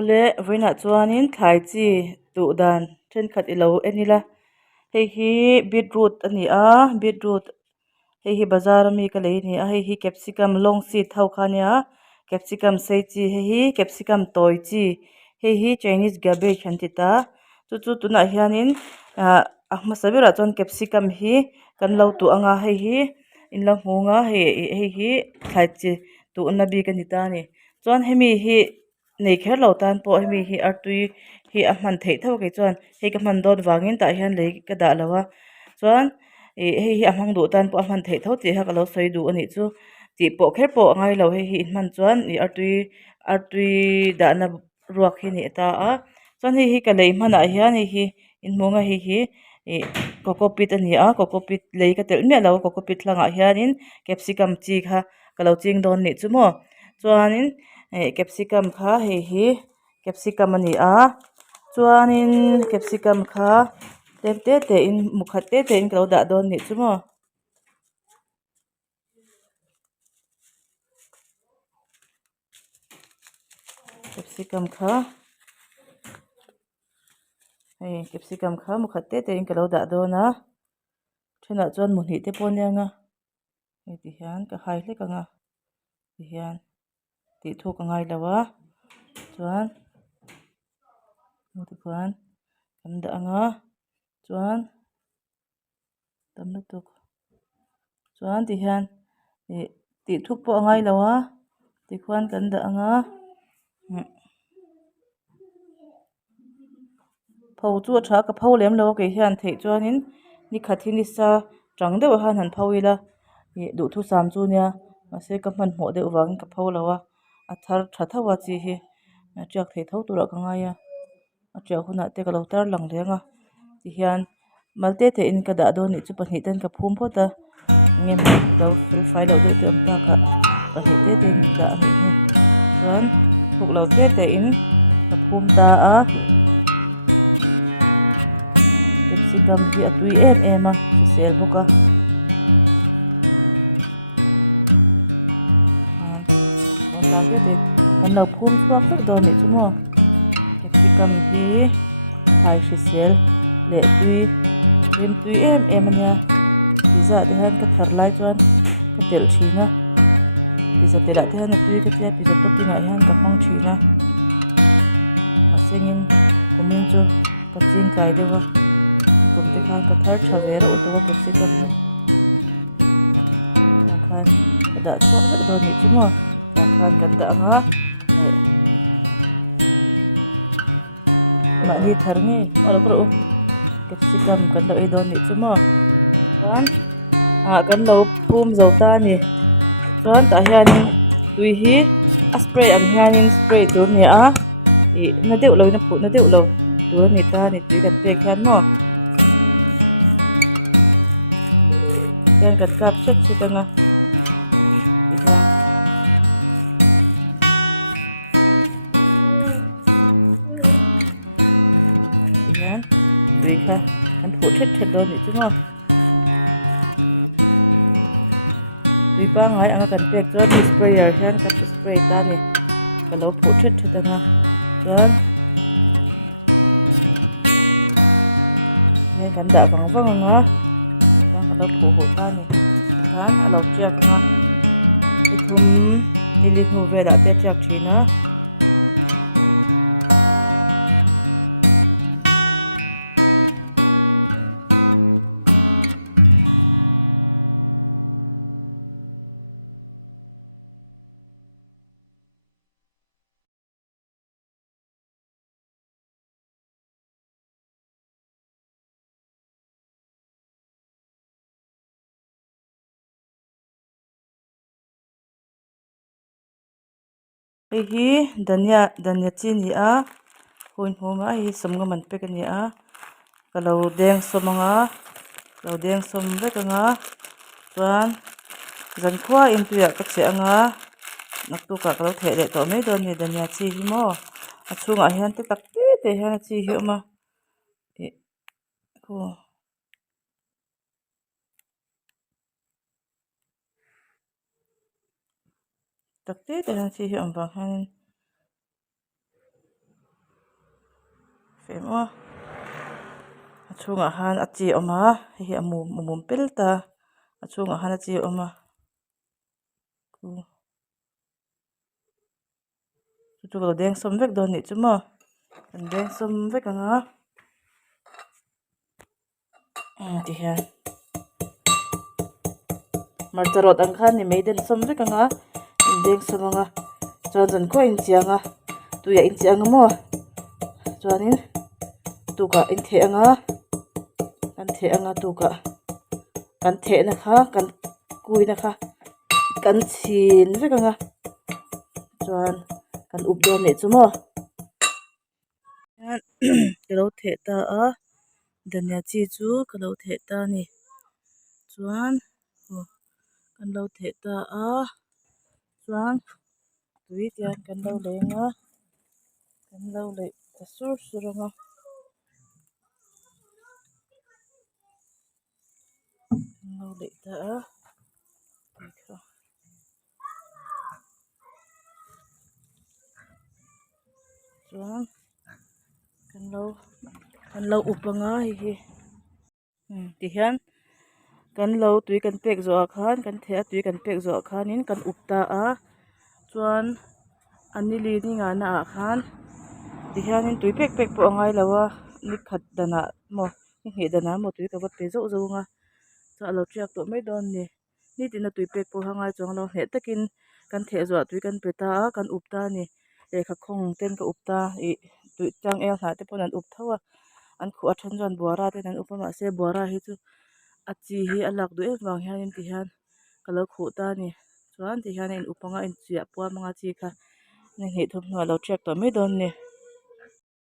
ole voina chuanin thlai chi tuh dan thenkhat i lo enila hei hi beetroot ani a beetroot hei hi bazar ami ka lei ni a hei hi capsicum long si tho kha nia capsicum sei chi hei hi capsicum toy chi hei hi chinese cabbage an ti ta chu tunah hianin a hmasa berah chuan capsicum hi kan lo tuh anga hei hi in la hmunga hei hi thlai chi tuhna bik ani ta ni chuan hemi hi nei kher lo tan pawh hemi hi artui hi a hman theih tho ke chuan hei ka hman dawn wangin tah hian lei ka dah lowa chuan hei hi a hmang duh tan pawh a hman theih tho chi ha ka lo sawi duh ani chu tih pawh kher pawh ngai lo hei hi in hman chuan artui dahna ruak hi ni ta a chuan hei hi ka lei hmanah hian hei hi in hmunga hei hi cocopeat ani a cocopeat lei ka telh meh lo cocopeat hlangah hianin capsicum chi kha ka lo ching dawn nih chu maw chuanin capsicum kha hei hi capsicum ani a chuanin capsicum kha tlem te te in mukhat te te in ka lo dah dawn nih chu maw capsicum kha hei capsicum kha mukhat te te in ka lo dah dawn a thenah chuan muhnih te pawh nia nga hei ti hian ka hai hlek anga ti hian tih thu ka ngai lo a chuan tikhuan kan dah anga chuan tam lutuk chuan ti hian tih thuk pawh a ngai lo a tikhuan kan dah anga pho chu a tha ka pho lem lo ke hian theih chuanin ni khat hi ni sa tang deuh han han pho ila duh thu sam chu nia mase ka hman hmawh deuh wangin ka pho lo a a thar tha tho a chi hi tiak thei tho turah ka ngai a a tiah hunah te ka lo tar lang le anga ti hian mal te te in ka dah dawn nih chu pahnih ten ka phum phawt a ngem lo fel fai lo deuh te awm tak a pahnih te te in dah ani hi chuan thuk lo te te in ka phum ta a capsicum hi a tui em em a sisel bawk a còn làm cái gì còn nấu phun thuốc rất đồ này chứ mà capsicum hi hai sisel lệ tui em nha pizza thì han cái thar lai chuan cái tel thina pizza tel lại thì han tui cái pizza topping lại han cái mong thina mà sengin kumin chu cái ching kai dewa kum te khan ka thar thavera utuwa capsicum ni khan ka da chuak rất đồ này chứ mà khan kan dah anga ma ni thar nge ola pro capsicum kan lo e don ni chu maw chuan kan lo phum zo ta ni chuan tah hianin tui hi a spray ang hianin spray tur ni a na deuh lo na phu na deuh lo tur ni ta ni tui kan pek hian maw hian kan kap sek anga hian tui kha kan phu thet dawn nih chu maw tui pa ngai anga kan pek chuan ni sprayer hian ka spray ta ni ka lo phu thet anga chuan hian kan dah wang anga chuan ka lo phu hu ta ni khan a lo tiak anga i thum nili hnu velah te tiak thina hei hi dania chi ni a huin hmuma hi somnga man pek ani a ka lo deng som anga lo deng som vek anga chuan zan khua in tuiah ka che anga nak tu ka lo theh le to mai dawn ni dania chi hi maw a chhungah hian te tak te hian a chi hi awm a tak te te hian chi hi awm wang hian emo achunga han achi oma hi amum pelta achunga han achi oma chu lo deng som vek don ni chumo kan deng som vek anga ti hian marcharot ang khan ni meiden som vek anga deng som anga chuan ko in chianga tuya in chianga mo chuanin tuka in the anga kan the anga tuka kan the na kha kan kui na kha kan chin vek anga chuan kan up don ni chumo kalo the ta a dania chi chu kalo the ta ni chuan kan lo the ta a chuan tui tian kan lo lenga kan lo le sur suranga kan lo le ta a chuan kan lo upanga hi ti hian kan lo tui kan pek zo khan kan the a tui kan pek zo khanin kan upta a chuan ani li ni nga na a khan ti hianin tui pek pek po angai lawa ni khat dana mo ni he dana mo tui ka wat pe zo zo nga cha lo triak to mai don ni tin na tui pek po hangai chong lo he takin kan the zo tui kan peta a kan upta ni le kha khong ten ka upta I tui chang el ha te pon an up thawa an khu a then jon buara te an upama se buara hi chu achi hi alak du ewang hianin ti hian kalo khu ta ni chuan ti hian in upanga in chia puan manga chi kha ni hnih thum hnuai lo triak to mai don ni